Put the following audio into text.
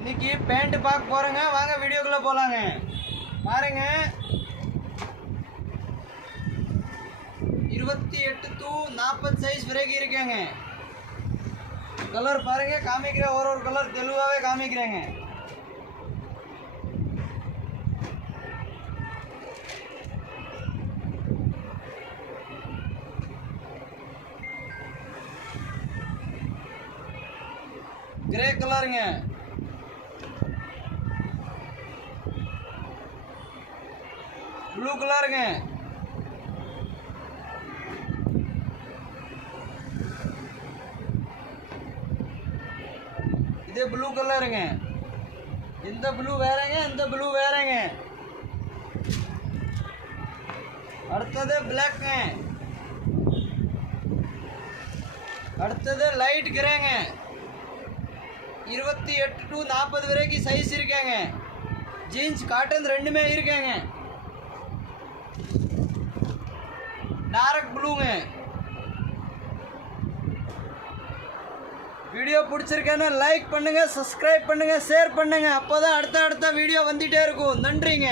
இன்னைக்கு பேண்ட் பார்க்க போறேங்க. வாங்க வீடியோக்குள்ள போலாங்க. பாருங்க 28 to 40 சைஸ் வரைக்கும் இருக்கேங்க. கலர் பாருங்க, காமிக்கிறேன். ஒரு கலர் தெளிவாகவே காமிக்கிறேங்க. கிரே கலருங்க, ப்ளூ கலருங்க, இது ப்ளூ கலருங்க. இந்த ப்ளூ வேறங்க, இந்த ப்ளூ வேறங்க. அடுத்தது பிளாக்ங்க. அடுத்தது லைட் கிரேங்க. 28 to 40 வரைக்கும் சைஸ் இருக்கேங்க. ஜீன்ஸ் காட்டன் ரெண்டுமே இருக்கேங்க. டார்க் ப்ளூங்க. வீடியோ பிடிச்சிருக்கேன்னா லைக் பண்ணுங்க, சப்ஸ்கிரைப் பண்ணுங்க, ஷேர் பண்ணுங்க. அப்போதான் அடுத்த வீடியோ வந்துட்டே இருக்கும். நன்றிங்க.